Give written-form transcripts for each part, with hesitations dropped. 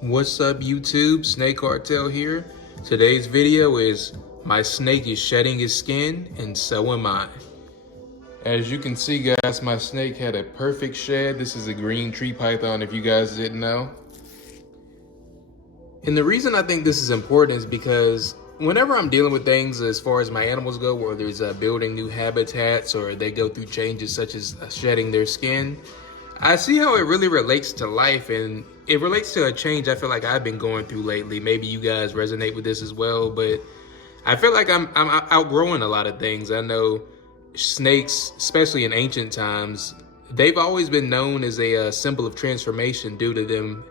What's up YouTube, Snake Cartel here. Today's video is my snake is shedding his skin and so am I. As you can see guys, my snake had a perfect shed. This is a green tree python if you guys didn't know. And the reason I think this is important is because whenever I'm dealing with things as far as my animals go, whether it's building new habitats or they go through changes such as shedding their skin, I see how it really relates to life, and it relates to a change I feel like I've been going through lately. Maybe you guys resonate with this as well, but I feel like I'm outgrowing a lot of things. I know snakes, especially in ancient times, they've always been known as a symbol of transformation due to them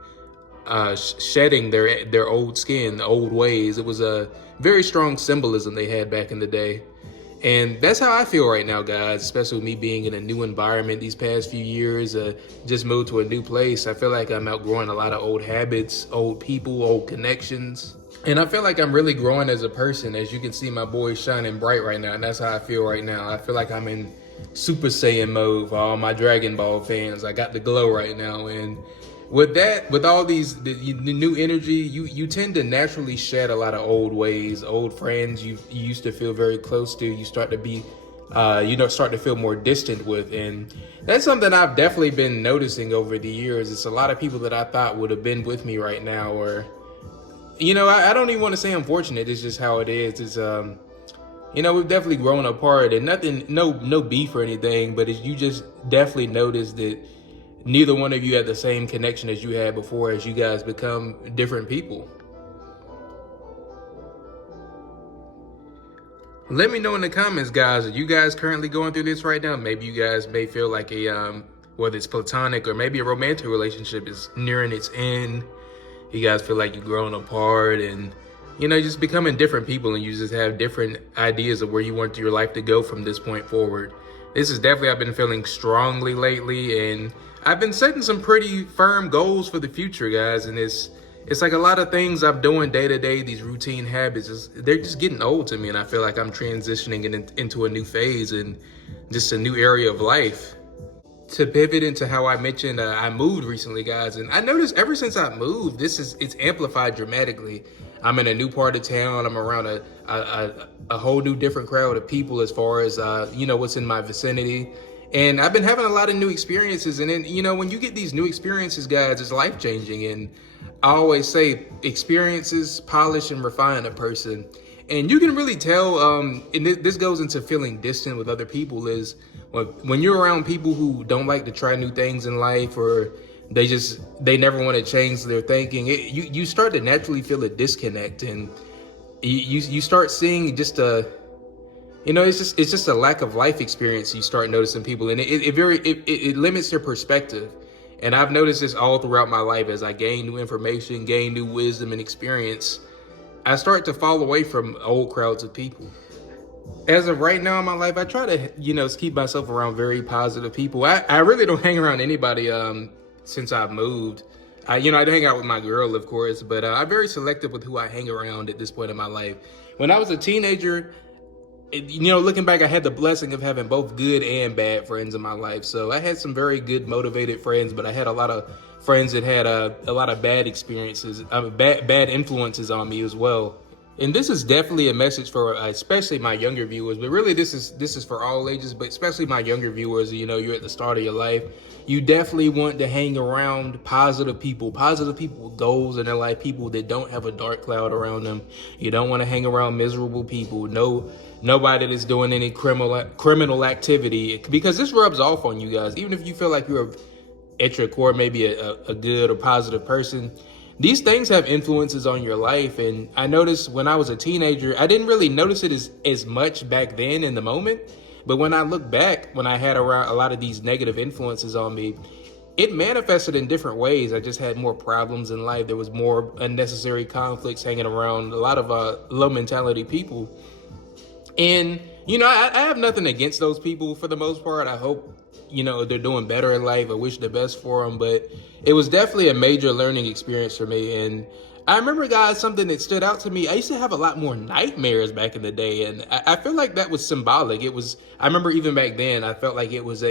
shedding their old skin, old ways. It was a very strong symbolism they had back in the day. And that's how I feel right now, guys, especially with me being in a new environment these past few years, just moved to a new place. I feel like I'm outgrowing a lot of old habits, old people, old connections. And I feel like I'm really growing as a person. As you can see, my boy's shining bright right now, and that's how I feel right now. I feel like I'm in Super Saiyan mode for all my Dragon Ball fans. I got the glow right now, and with that, with all the new energy, you tend to naturally shed a lot of old ways, old friends you used to feel very close to. You start to be, start to feel more distant with, and that's something I've definitely been noticing over the years. It's a lot of people that I thought would have been with me right now, or, I don't even want to say unfortunate. It's just how it is. It's we've definitely grown apart, and nothing, no beef or anything, but you just definitely notice that neither one of you had the same connection as you had before, as you guys become different people. Let me know in the comments, guys, are you guys currently going through this right now? Maybe you guys may feel like whether it's platonic or maybe a romantic relationship is nearing its end. You guys feel like you're growing apart and, just becoming different people, and you just have different ideas of where you want your life to go from this point forward. This is definitely, I've been feeling strongly lately, and I've been setting some pretty firm goals for the future, guys. And it's like a lot of things I'm doing day to day, these routine habits, they're just getting old to me. And I feel like I'm transitioning into a new phase and just a new area of life. To pivot into how I mentioned, I moved recently, guys. And I noticed ever since I moved, it's amplified dramatically. I'm in a new part of town. I'm around a whole new different crowd of people as far as, what's in my vicinity. And I've been having a lot of new experiences. And then, when you get these new experiences, guys, it's life changing. And I always say experiences polish and refine a person. And you can really tell, and this goes into feeling distant with other people, is when you're around people who don't like to try new things in life, or they never want to change their thinking, you start to naturally feel a disconnect, and you start seeing just it's just a lack of life experience. You start noticing people, and it limits their perspective. And I've noticed this all throughout my life. As I gain new information, gain new wisdom and experience, I start to fall away from old crowds of people. As of right now in my life, I try to, keep myself around very positive people. I really don't hang around anybody since I've moved. I hang out with my girl, of course, but I'm very selective with who I hang around at this point in my life. When I was a teenager, looking back, I had the blessing of having both good and bad friends in my life. So I had some very good, motivated friends, but I had a lot of friends that had a lot of bad experiences, bad influences on me as well. And this is definitely a message for especially my younger viewers, but really this is for all ages, but especially my younger viewers. You're at the start of your life. You definitely want to hang around positive people with goals in their life, people that don't have a dark cloud around them. You don't want to hang around miserable people. Nobody that's doing any criminal activity, because this rubs off on you guys. Even if you feel like you're at your core maybe a good or positive person, these things have influences on your life. And I noticed when I was a teenager, I didn't really notice it as much back then in the moment. But when I look back, when I had around a lot of these negative influences on me, it manifested in different ways. I just had more problems in life. There was more unnecessary conflicts hanging around a lot of low mentality people. And, I have nothing against those people for the most part. I hope, they're doing better in life. I wish the best for them. But it was definitely a major learning experience for me. And I remember, guys, something that stood out to me. I used to have a lot more nightmares back in the day. And I feel like that was symbolic. I remember even back then, I felt like it was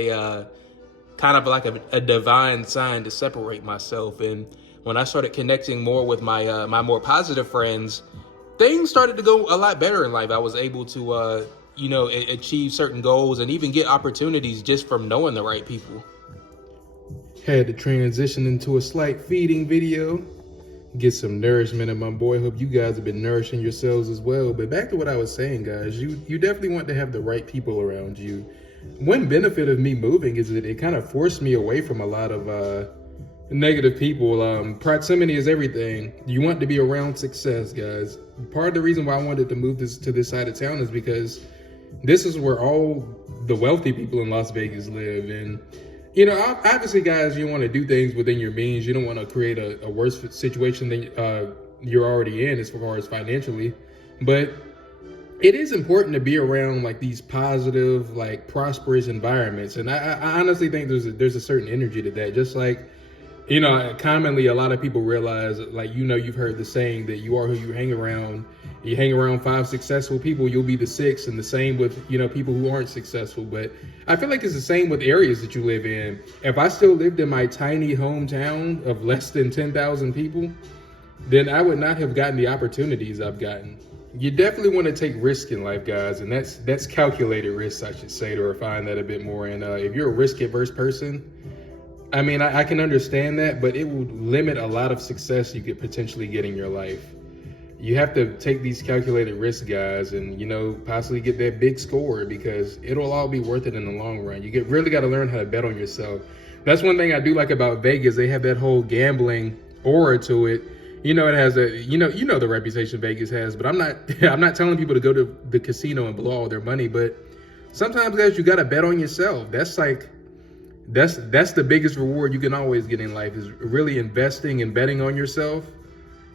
kind of like a divine sign to separate myself. And when I started connecting more with my my more positive friends, things started to go a lot better in life. I was able to achieve certain goals and even get opportunities just from knowing the right people. Had to transition into a slight feeding video, get some nourishment in my boy. Hope you guys have been nourishing yourselves as well. But back to what I was saying, guys, you definitely want to have the right people around you. One benefit of me moving is that it kind of forced me away from a lot of negative people. Proximity is everything. You want to be around success, guys. Part of the reason why I wanted to move to this side of town is because this is where all the wealthy people in Las Vegas live. And obviously, guys, you want to do things within your means. You don't want to create a worse situation than you're already in as far as financially. But it is important to be around like these positive, like prosperous environments. And I honestly think there's a certain energy to that. Just like, commonly a lot of people realize, like, you've heard the saying that you are who you hang around. You hang around 5 successful people, you'll be the 6th, and the same with, people who aren't successful. But I feel like it's the same with areas that you live in. If I still lived in my tiny hometown of less than 10,000 people, then I would not have gotten the opportunities I've gotten. You definitely want to take risk in life, guys, and that's calculated risk, I should say, to refine that a bit more. And if you're a risk-averse person, I mean, I can understand that, but it would limit a lot of success you could potentially get in your life. You have to take these calculated risks, guys, and, possibly get that big score, because it'll all be worth it in the long run. You really got to learn how to bet on yourself. That's one thing I do like about Vegas. They have that whole gambling aura to it. It has the reputation Vegas has, but I'm not telling people to go to the casino and blow all their money. But sometimes, guys, you got to bet on yourself. That's the biggest reward you can always get in life, is really investing and betting on yourself.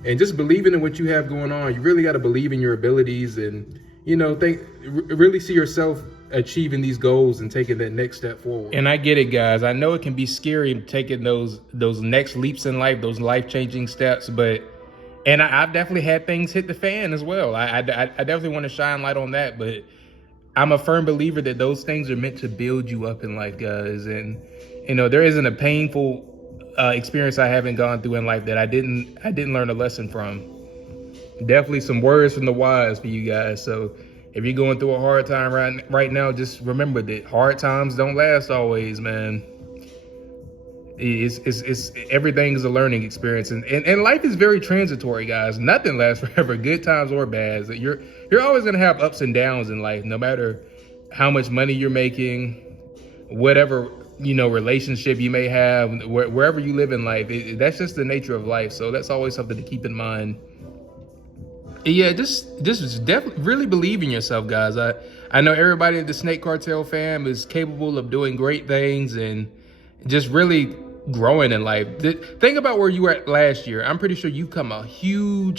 And just believing in what you have going on. You really got to believe in your abilities and, really see yourself achieving these goals and taking that next step forward. And I get it, guys. I know it can be scary taking those next leaps in life, those life-changing steps. And I've definitely had things hit the fan as well. I definitely want to shine light on that. But I'm a firm believer that those things are meant to build you up in life, guys. And, there isn't a painful experience I haven't gone through in life that I didn't learn a lesson from. Definitely some words from the wise for you guys. So if you're going through a hard time right now, just remember that hard times don't last always, man. It's everything is a learning experience, and life is very transitory, guys. Nothing lasts forever, good times or bad. You're always gonna have ups and downs in life, no matter how much money you're making, whatever relationship you may have, wherever you live in life. That's just the nature of life. So that's always something to keep in mind. Yeah, just definitely really believe in yourself, guys. I know everybody in the Snake Cartel fam is capable of doing great things and just really growing in life. Think about where you were at last year. I'm pretty sure you've come came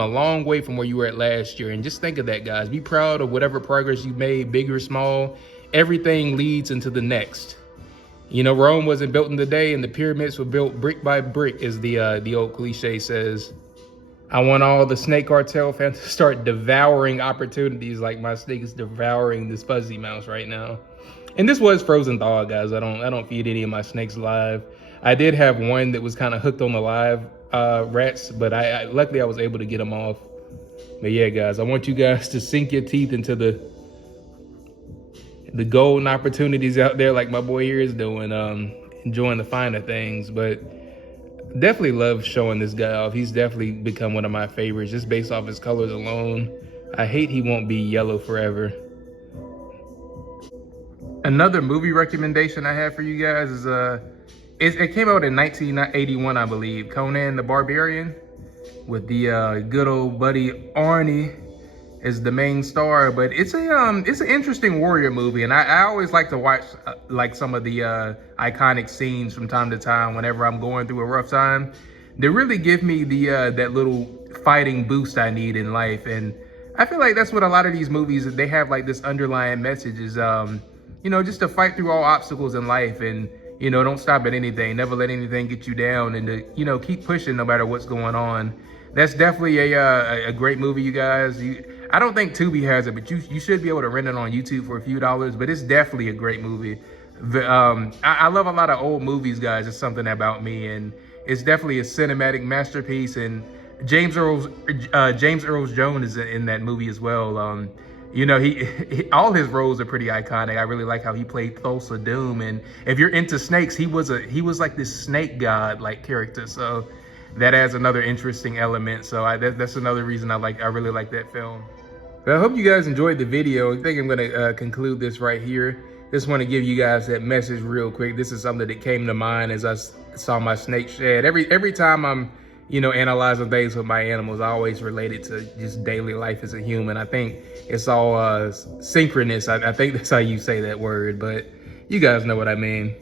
a long way from where you were at last year. And just think of that, guys. Be proud of whatever progress you made, big or small. Everything leads into the next. Rome wasn't built in a day, and the pyramids were built brick by brick, as the old cliche says. I want all the Snake Cartel fans to start devouring opportunities like my snake is devouring this fuzzy mouse right now. And this was frozen thaw, guys. I don't feed any of my snakes live. I did have one that was kind of hooked on the live rats, but luckily I was able to get them off. But yeah, guys, I want you guys to sink your teeth into the golden opportunities out there, like my boy here is doing, enjoying the finer things. But definitely love showing this guy off. He's definitely become one of my favorites just based off his colors alone. I hate he won't be yellow forever. Another movie recommendation I have for you guys is it came out in 1981, I believe. Conan the Barbarian, with the good old buddy Arnie is the main star. But it's an interesting warrior movie, and I always like to watch like some of the iconic scenes from time to time whenever I'm going through a rough time. They really give me the that little fighting boost I need in life. And I feel like that's what a lot of these movies, they have like this underlying message is just to fight through all obstacles in life, and don't stop at anything, never let anything get you down, and to keep pushing no matter what's going on. That's definitely a great movie, you guys. I don't think Tubi has it, but you should be able to rent it on YouTube for a few dollars. But it's definitely a great movie. I love a lot of old movies, guys. It's something about me, and it's definitely a cinematic masterpiece. And James Earl Jones is in that movie as well. You know, he all his roles are pretty iconic. I really like how he played Thulsa Doom, and if you're into snakes, he was like this snake god like character. So that adds another interesting element. So that's another reason I really like that film. But I hope you guys enjoyed the video. I think I'm gonna conclude this right here. Just want to give you guys that message real quick. This is something that came to mind as I saw my snake shed. Every time I'm, you know, analyzing things with my animals, I always relate it to just daily life as a human. I think it's all synchronous. I think that's how you say that word, but you guys know what I mean.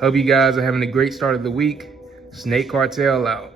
Hope you guys are having a great start of the week. Snake Cartel out.